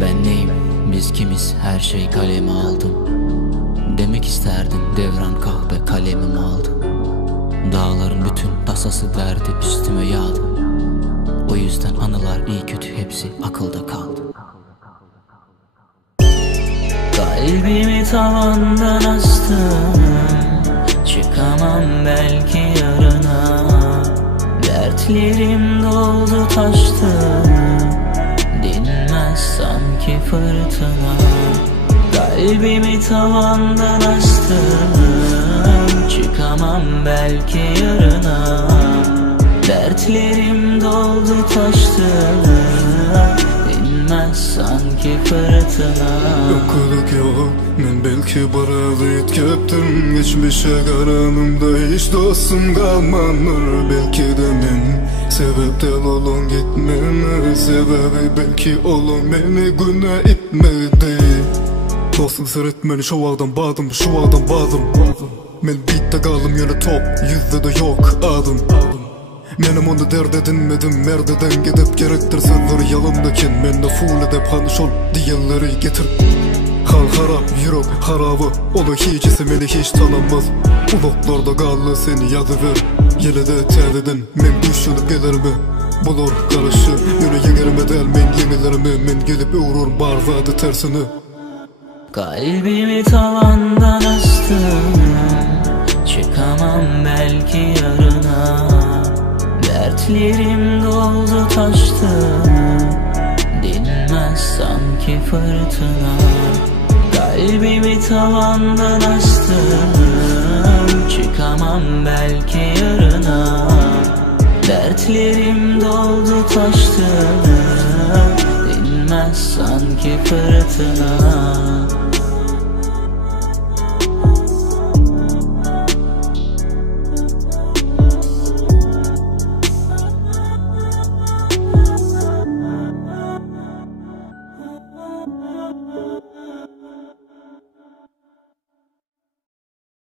Ben neyim, biz kimiz, her şey kaleme aldım. Demek isterdim, devran kahve kalemimi aldı. Dağların bütün tasası derdi üstüme yağdı. O yüzden anılar iyi kötü hepsi akılda kaldı. Kalbimi tavandan astım, çıkamam belki yarına. Dertlerim doldu taştı, dinmez sanki fırtına. Kalbimi tavandan astım, çıkamam belki yarına. Dertlerim doldu taştı, dinmez sanki fırtına. Yokluk yok, men belki barada yetkeptim. Geçmişe karanımda hiç dostum kalmanır. Belki de men sebepten olun gitmeme. Sebebi belki olun beni güne itmedi. Dostum seyretmeni şu ağdan bağdım, şu ağdan bağdım. Men bitte kaldım yine top, yüzde de yok adım. Menem onu dert edinmedim, merdeden gidip gerektir sözleri yalandaken. Men de full edip hanış ol diyenleri getir. Hal harap, yürek harabı, onu hiç isimini hiç tanımaz. Uluklarda kallı seni yazıver, yine de tededin. Men düşünüp gelir mi? Bulur karışı, yine yegerime del men yenilerimi. Men gelip uğrur barzadı tersini. Kalbimi tavandan astım, çıkamam belki yarına. Dertlerim doldu taştı, dinmez sanki fırtına. Kalbimi tavandan astım, çıkamam belki yarına. Dertlerim doldu taştı, dinmez sanki fırtına.